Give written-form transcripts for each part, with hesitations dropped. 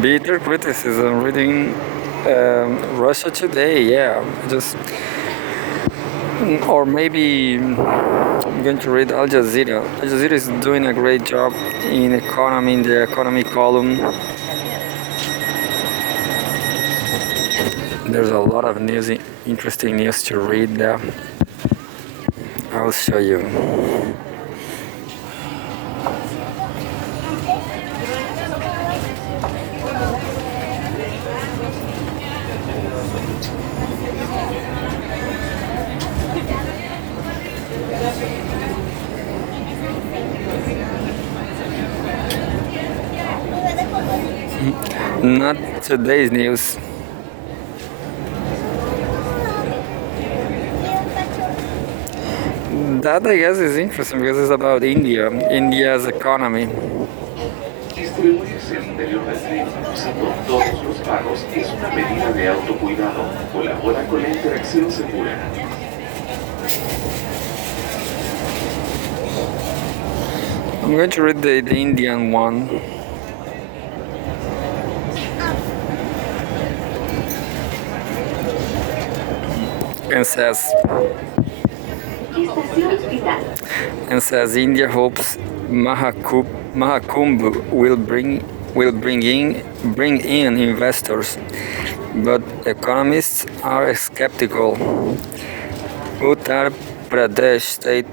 Bitter criticism reading Russia Today, yeah. Just or maybe I'm going to read Al Jazeera. Al Jazeera is doing a great job in economy, in the economy column. There's a lot of news, interesting news to read there. I'll show you. Not today's news. That I guess is interesting because it's about India, India's economy. Distribuirse el interior del tren usando todos los pagos es una medida de autocuidado. Colabora con la interacción segura. I'm going to read the Indian one. And says India hopes Mahakumbh will bring in investors, but economists are skeptical. Uttar Pradesh state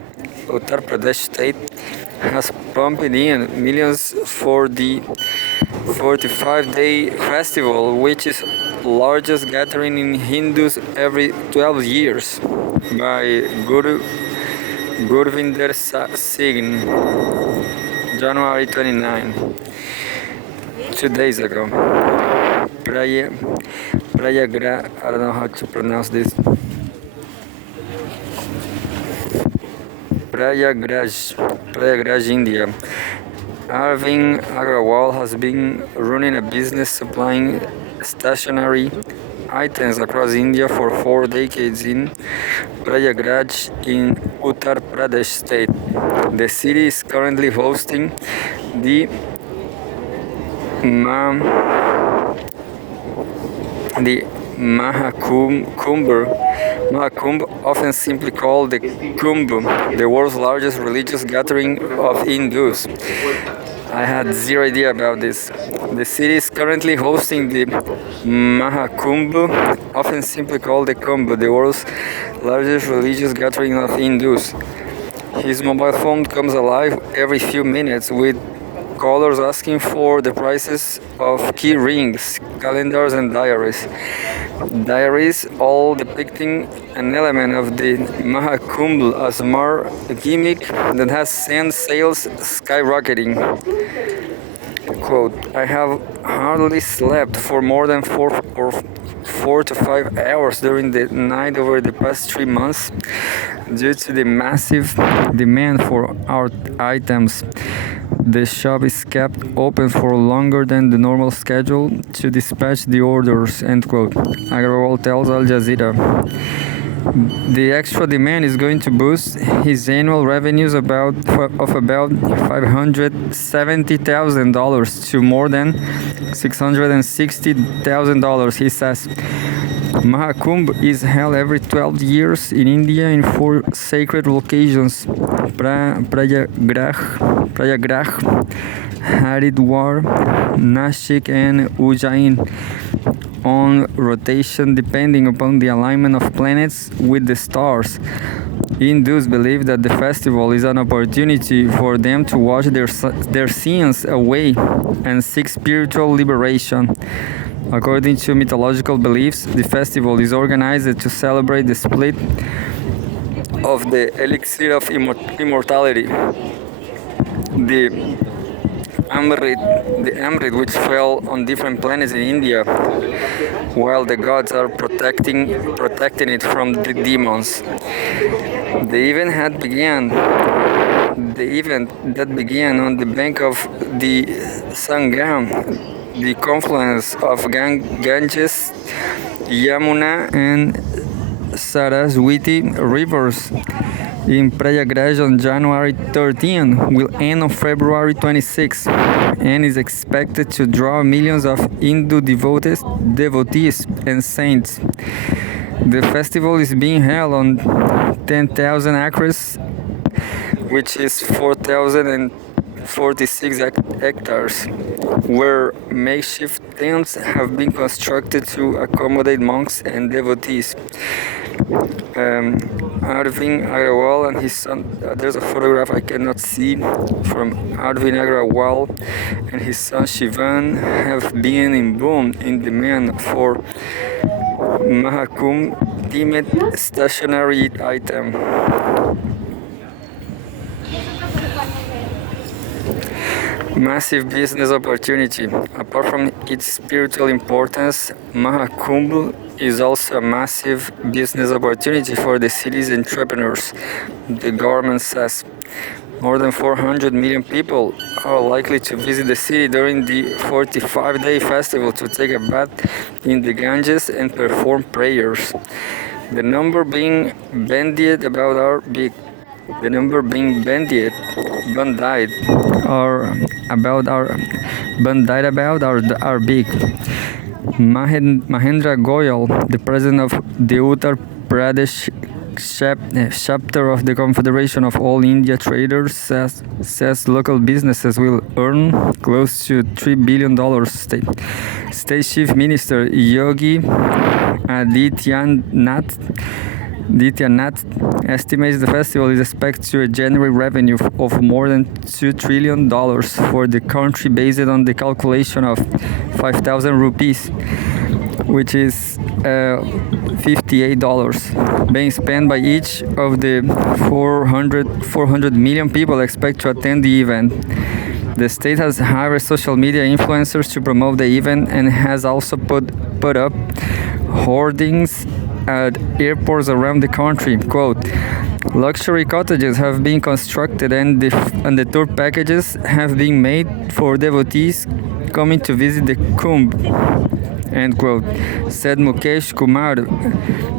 has pumped in millions for the 45-day festival, which is largest gathering in Hindus every 12 years, by Gurvinder Singh, January 29, 2 days ago. Prayagraj, I don't know how to pronounce this. Prayagraj, India. Arvind Agrawal has been running a business supplying stationery items across India for 4 decades in Prayagraj in Uttar Pradesh state. The city is currently hosting the Mahakumbh, often simply called the Kumbh, the world's largest religious gathering of Hindus. I had zero idea about this. The city is currently hosting the Mahakumbh, often simply called the Kumbh, the world's largest religious gathering of Hindus. His mobile phone comes alive every few minutes with callers asking for the prices of key rings, calendars, and diaries. Diaries all depicting an element of the Mahakumbh, a smart gimmick that has sent sales skyrocketing. Quote, I have hardly slept for more than 4 to 5 hours during the night over the past 3 months due to the massive demand for our items. The shop is kept open for longer than the normal schedule to dispatch the orders, end quote. Agrawal tells Al Jazeera. The extra demand is going to boost his annual revenues of about $570,000 to more than $660,000, he says. Mahakumbh is held every 12 years in India in 4 sacred locations: Prayagraj, Haridwar, Nashik, and Ujjain, on rotation depending upon the alignment of planets with the stars. Hindus believe that the festival is an opportunity for them to wash their sins away and seek spiritual liberation. According to mythological beliefs, the festival is organized to celebrate the split of the elixir of immortality, the Amrit, which fell on different planets in India, while the gods are protecting it from the demons. The event that began on the bank of the Sangam, the confluence of Ganges, Yamuna, and Saraswati rivers, in Prayagraj on January 13 will end on February 26 and is expected to draw millions of Hindu devotees and saints. The festival is being held on 10,000 acres, which is 4,046 hectares, where makeshift tents have been constructed to accommodate monks and devotees. Arvind Agrawal and his son, there's a photograph I cannot see from Arvind Agrawal and his son Shivan have been in boom in demand for Mahakumbh themed stationery item. Massive business opportunity. Apart from its spiritual importance, Mahakumbh is also a massive business opportunity for the city's entrepreneurs, the government says. More than 400 million people are likely to visit the city during the 45-day festival to take a bath in the Ganges and perform prayers. The number being bandied about are big. The number being bandied or about are big. Mahendra Goyal, the president of the Uttar Pradesh chapter of the Confederation of All India Traders, says local businesses will earn close to $3 billion. State Chief Minister Yogi Adityanath estimates the festival is expected to generate revenue of more than $2 trillion for the country based on the calculation of 5,000 rupees, which is $58, being spent by each of the 400 million people expected to attend the event. The state has hired social media influencers to promote the event and has also put up hoardings at airports around the country. Quote, luxury cottages have been constructed and the tour packages have been made for devotees coming to visit the Kumbh. End quote, said Mukesh Kumar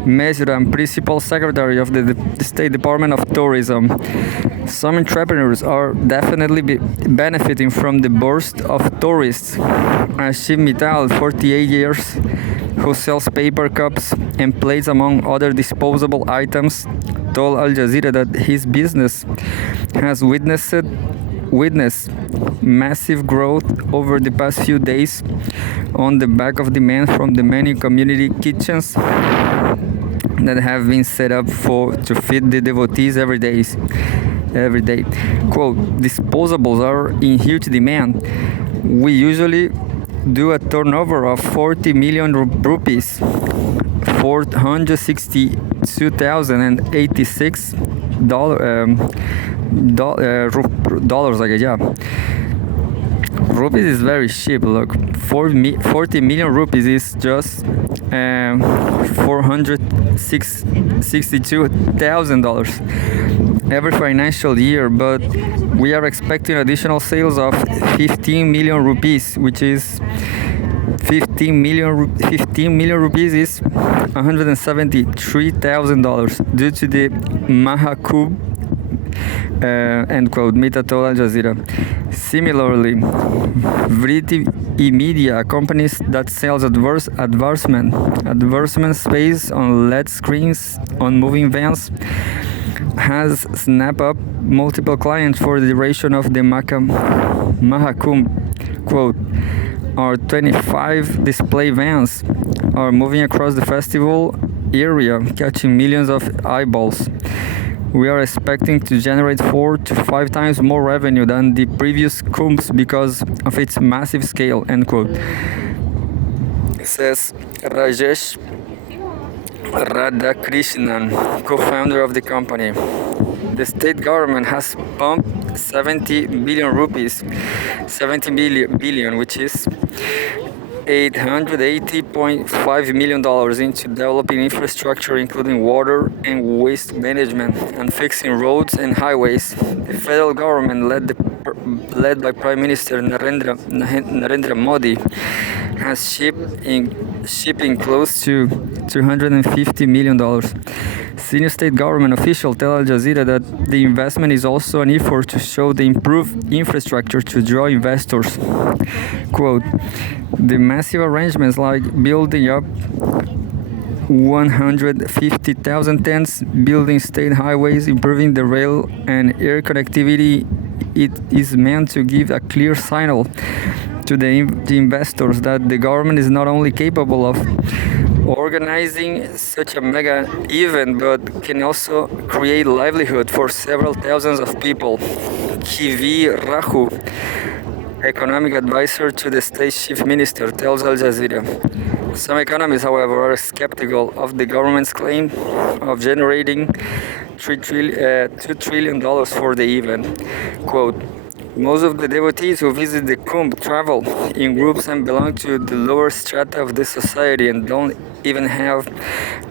Meshram, Principal Secretary of the State Department of Tourism. Some entrepreneurs are definitely benefiting from the burst of tourists. Ashim Mittal, 48 years, who sells paper cups and plates among other disposable items, told Al Jazeera that his business has witnessed massive growth over the past few days on the back of demand from the many community kitchens that have been set up to feed the devotees every day. Quote, disposables are in huge demand. We usually do a turnover of 40 million rupees, 462,086 dollars, I guess, yeah. Rupees is very cheap. Look, 40 million rupees is just $462,000 every financial year, but we are expecting additional sales of 15 million rupees, which is 15 million rupees is $173,000 due to the Mahakumbh. End quote, Mita told Al Jazeera. Similarly, Vriti E-Media, a company that sells advertisement space on LED screens on moving vans, has snapped up multiple clients for the duration of the Mahakumbh. Quote, our 25 display vans are moving across the festival area, catching millions of eyeballs. We are expecting to generate 4 to 5 times more revenue than the previous Kumbhs because of its massive scale, end quote. Says Rajesh Radhakrishnan, co-founder of the company. The state government has pumped 70 billion rupees, 70 billion, which is $880.5 million into developing infrastructure, including water and waste management, and fixing roads and highways. The federal government, led by Prime Minister Narendra Modi, has shipping close to $250 million. Senior state government officials tell Al Jazeera that the investment is also an effort to show the improved infrastructure to draw investors. Quote, the massive arrangements like building up 150,000 tents, building state highways, improving the rail and air connectivity, it is meant to give a clear signal to the investors that the government is not only capable of organizing such a mega event but can also create livelihood for several thousands of people. Kivi Rahu, economic advisor to the state chief minister, tells Al Jazeera. Some economists, however, are skeptical of the government's claim of generating $2 trillion for the event. Quote, most of the devotees who visit the Kumbh travel in groups and belong to the lower strata of the society and don't even have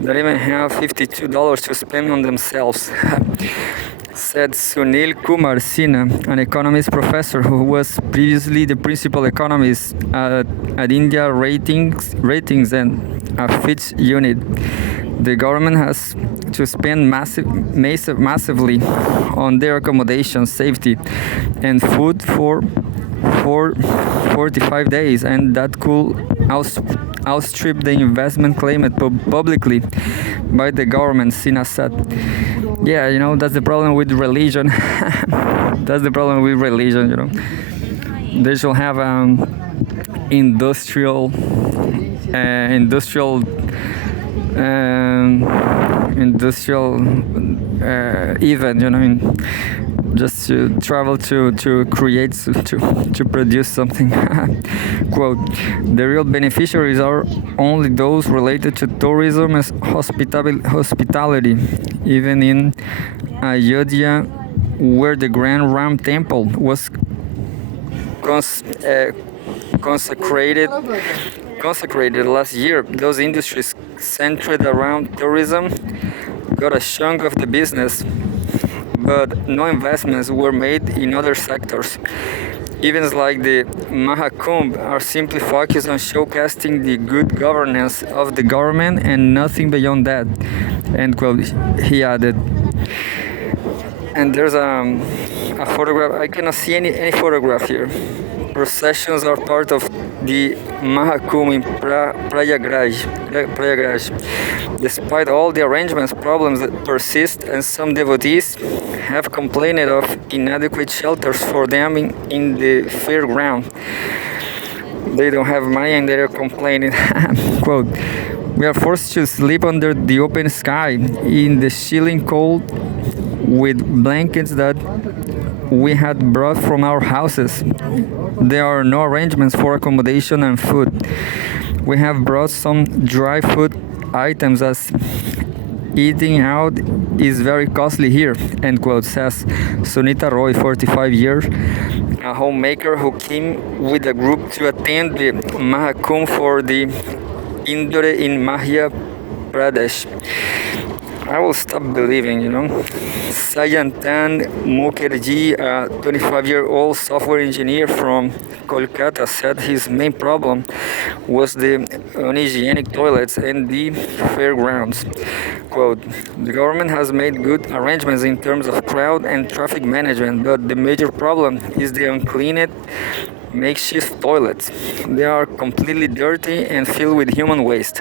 $52 to spend on themselves, said Sunil Kumar Sinha, an economics professor who was previously the principal economist at India Ratings and a Fitch unit. The government has to spend massively on their accommodation, safety, and food for 45 days, and that could outstrip the investment claimed publicly by the government, Sinha said. Yeah, that's the problem with religion. That's the problem with religion, They should have industrial event, just to travel to create, to produce something. Quote, the real beneficiaries are only those related to tourism and hospitality. Even in Ayodhya, where the Grand Ram Temple was consecrated last year, those industries centered around tourism got a chunk of the business, but no investments were made in other sectors. Events like the Mahakumbh are simply focused on showcasing the good governance of the government and nothing beyond that, end quote, he added. And there's a photograph. I cannot see any photograph here. Processions are part of the Mahakumbh in Prayagraj. Despite all the arrangements, problems that persist, and some devotees have complained of inadequate shelters for them in the fairground. They don't have money and they're complaining. Quote, we are forced to sleep under the open sky in the chilling cold with blankets that we had brought from our houses. There are no arrangements for accommodation and food. We have brought some dry food items as eating out is very costly here, end quote, says Sunita Roy, 45 years, a homemaker who came with a group to attend the Mahakumbh for the Indore in Madhya Pradesh. I will stop believing, Sayantan Mukherjee, a 25-year-old software engineer from Kolkata, said his main problem was the unhygienic toilets and the fairgrounds. Quote, the government has made good arrangements in terms of crowd and traffic management, but the major problem is the uncleaned makeshift toilets. They are completely dirty and filled with human waste.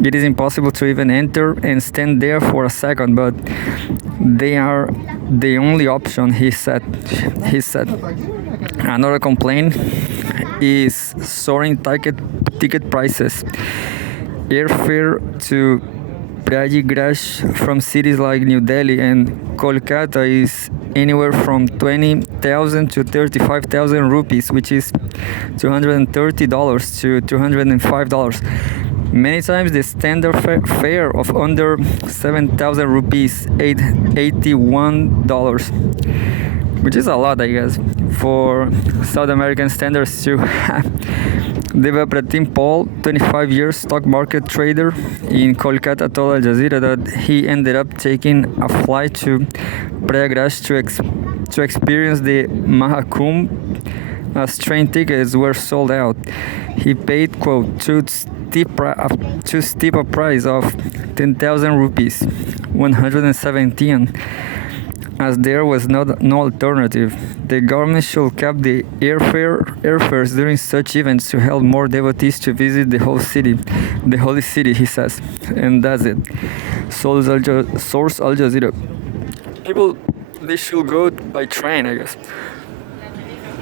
It is impossible to even enter and stand there for a second, but they are the only option, he said. Another complaint is soaring ticket prices. Airfare to Prayagraj from cities like New Delhi and Kolkata is anywhere from 20,000 to 35,000 rupees, which is $230 to $205. Many times the standard fare of under 7,000 rupees, $81, which is a lot, I guess, for South American standards too. Devapratim Paul, 25 years stock market trader in Kolkata, told Al Jazeera that he ended up taking a flight to Prayagraj to experience the Mahakumbh as train tickets were sold out. He paid, quote, too steep a price of 10,000 rupees, 117, as there was no alternative. The government should cap the airfares during such events to help more devotees to visit the holy city, he says. And that's it. Source Al Jazeera. People, they should go by train, I guess.